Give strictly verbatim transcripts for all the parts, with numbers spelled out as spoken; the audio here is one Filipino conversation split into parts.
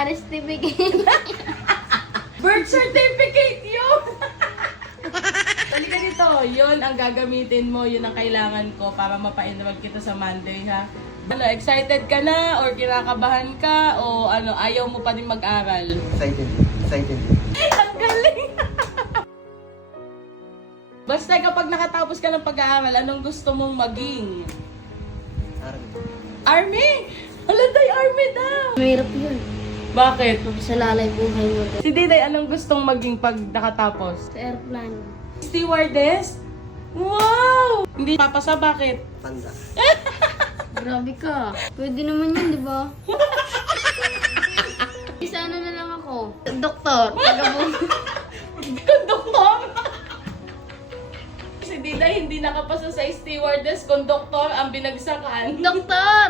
Aris certificate. Birth certificate yun! Halika dito, yun ang gagamitin mo, yun ang kailangan ko para mapa-enroll kita sa Monday, ha? Ano, excited ka na or kinakabahan ka o ano, ayaw mo pa din mag-aral? Excited. Excited. Ang galing! Basta kapag nakatapos ka ng pag-aaral, anong gusto mong maging? Army. Army? Haladay, army daw! Mahirap yun. Bakit? Magsalalay buhay mo din. Si Diday, anong gustong maging pag nakatapos? Sa airplane. Stewardess? Wow! Hindi papasa, bakit? Panda. Grabe ka. Pwede naman yun, di ba? Isa ano na lang ako. Doktor. Tagabong. Konduktor? Si Diday hindi nakapasa sa stewardess, konduktor ang binagsakan. Doktor!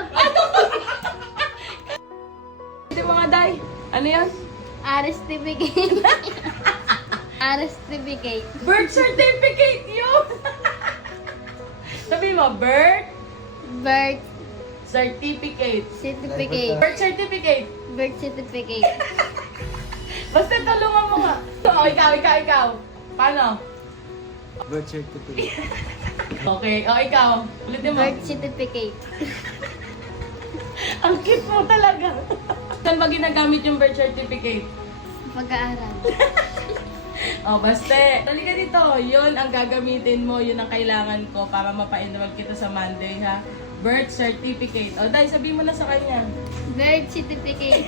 Hindi mga day, ano yan? Aris certificate. Aris certificate. Birth certificate yun! Sabi mo, birth Birth certificate. certificate. Birth certificate. Birth certificate. Basta tulungan mo nga. O, ikaw, ikaw, ikaw. Paano? Birth certificate. Okay, o ikaw. Ulitin mo. Birth certificate. Ang cute mo talaga. Saan ba ginagamit yung birth certificate? Pag-aaral. O, basta. Halika dito. Yun ang gagamitin mo. Yun ang kailangan ko para mapa-enroll kita sa Monday, ha? Birth certificate. O, dahil sabihin mo na sa kanya. Birth certificate.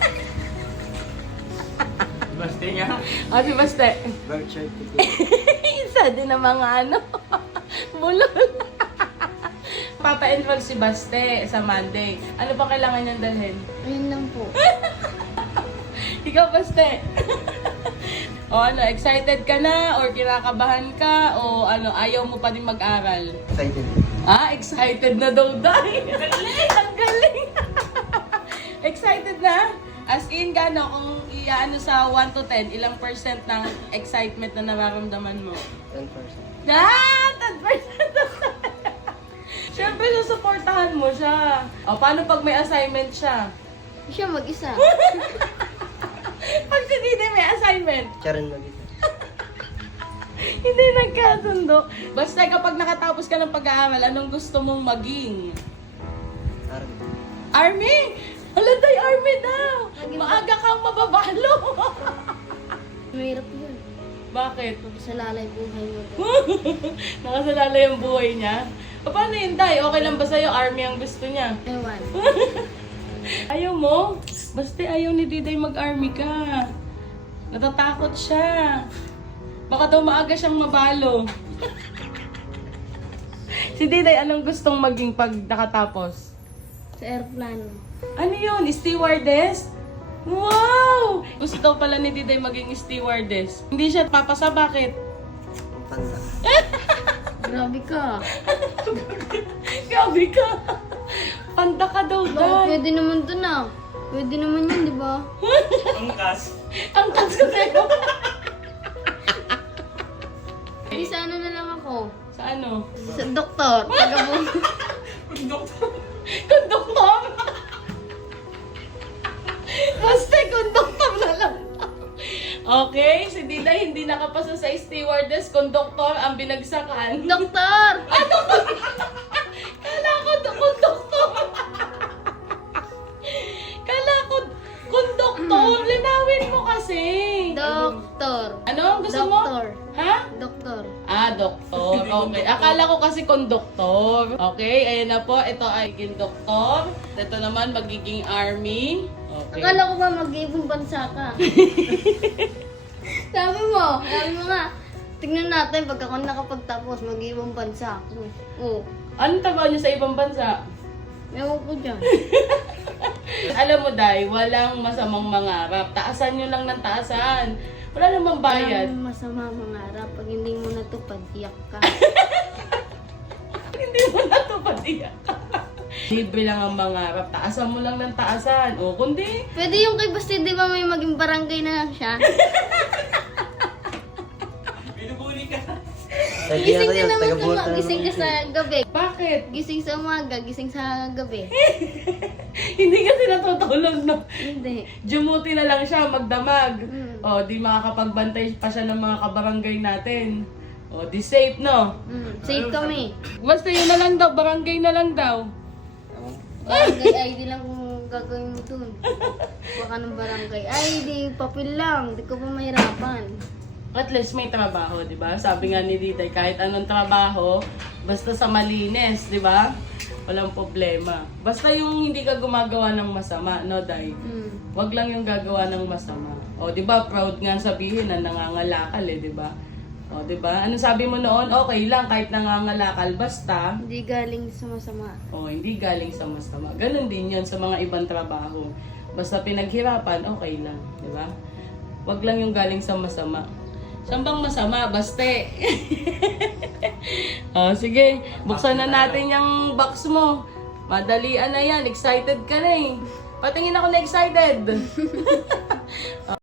Baste nga. O, si Baste. Birth certificate. Isa din ang mga ano. Bulol. Papa-enroll si Baste sa Monday. Ano pa kailangan niyang dalhin? Ayun lang po. Ikaw, Baste. O ano, excited ka na or kinakabahan ka o ano, ayaw mo pa din mag-aral? Excited. Ah, excited na daw, Day. Ang galing, ang galing. Excited na? As in, gano, kung i-ano sa one to ten, ilang percent ng excitement na nararamdaman mo? ten percent. Ah, ten percent. Siyempre, susuportahan mo siya. O, paano pag may assignment siya? Siya mag-isa. Pag si Didi may assignment, Siya rin mag-isa. hindi nagkasundo. Basta kapag nakatapos ka ng pag-aaral, anong gusto mong maging? Army. Army? Haladay, army daw! Maaga kang mababalo! Mahirap yun. Bakit? Magsalalay buhay mo din. Nakasalalay ang buhay niya? O, paano yun, Day? Okay lang ba sa'yo? Army ang gusto niya? Ewan. Ayaw mo? Basta ayaw ni Diday mag-army ka. Natatakot siya. Baka daw maaga siyang mabalo. Si Diday, anong gustong maging pag nakatapos? Sa airplane. Ano yun? Stewardess? Wow! Gusto daw pala ni Diday maging stewardess. Hindi siya papasa, bakit? Panda. Grabe ka. Grabe ka! Panda ka daw, Baka Day. pwede naman dun ah. Pwede naman yun, di ba? Ang tas ko sa'yo. Isa ano na lang ako. Sa ano? Sa doktor. Tagabong. Konduktor! Basta konduktor na lang. Okay, si Diday hindi nakapasa sa stewardess, konduktor ang binagsakan. Doktor! Kala ko do- konduktor. Kala ko konduktor. Linawin mo kasi. Doktor. Ano ang gusto mo? Doktor. Ha? Doktor. Ah, doktor. Okay. Akala ko kasi konduktor. Okay, ayan na po. Ito ay magiging doktor. Ito naman magiging army. Okay. Akala ko ba mag-ibang bansa ka? Sabi mo, sabi mo nga, tignan natin pagka ako nakapagtapos, mag-ibang bansa ako. Oo. Anong trabaho niyo sa ibang bansa? Ewan ko dyan. Alam mo, Day, walang masamang mangarap. Taasan nyo lang ng taasan. Wala namang bayad. Walang masama mangarap. Pag hindi mo natupad, iyak ka. Hindi mo natupad iyan. Libre lang ang mangarap. Taasan mo lang ng taasan. O, kundi, Pwede yung kay Basti, di ba may maging barangay na lang siya? Pwede Gising ako ka yun, naman taga-buhat sa na gising ka naman sa gabi. Bakit? Gising sa umaga, gising sa gabi. Hindi kasi natutulog, no? Hindi. Jumuti na lang siya, magdamag. Mm. O, di makakapagbantay pa siya ng mga kabarangay natin. O, di safe, no? Mm, safe kami. Basta yun na lang daw, barangay na lang daw. Barangay I D lang kung gagawin mo dun. Baka ng barangay I D, papel lang. Di ko pa mahirapan. At least may trabaho, di ba? Sabi nga ni Diday, kahit anong trabaho, basta sa malinis, di ba? Walang problema. Basta yung hindi ka gumagawa ng masama, no, Day? Mm. Wag lang yung gagawa ng masama. O, di ba? Proud nga sabihin na nangangalakal, eh, di ba? O, di ba? Ano sabi mo noon? Okay lang, kahit nangangalakal, basta Hindi galing sa masama. o hindi galing sa masama. Ganon din yun sa mga ibang trabaho. Basta pinaghirapan, okay lang, di ba? Wag lang yung galing sa masama. Saan bang masama? Baste. oh, sige, buksan na natin yung box mo. Madalian na yan, excited ka na eh. Patingin ako na excited.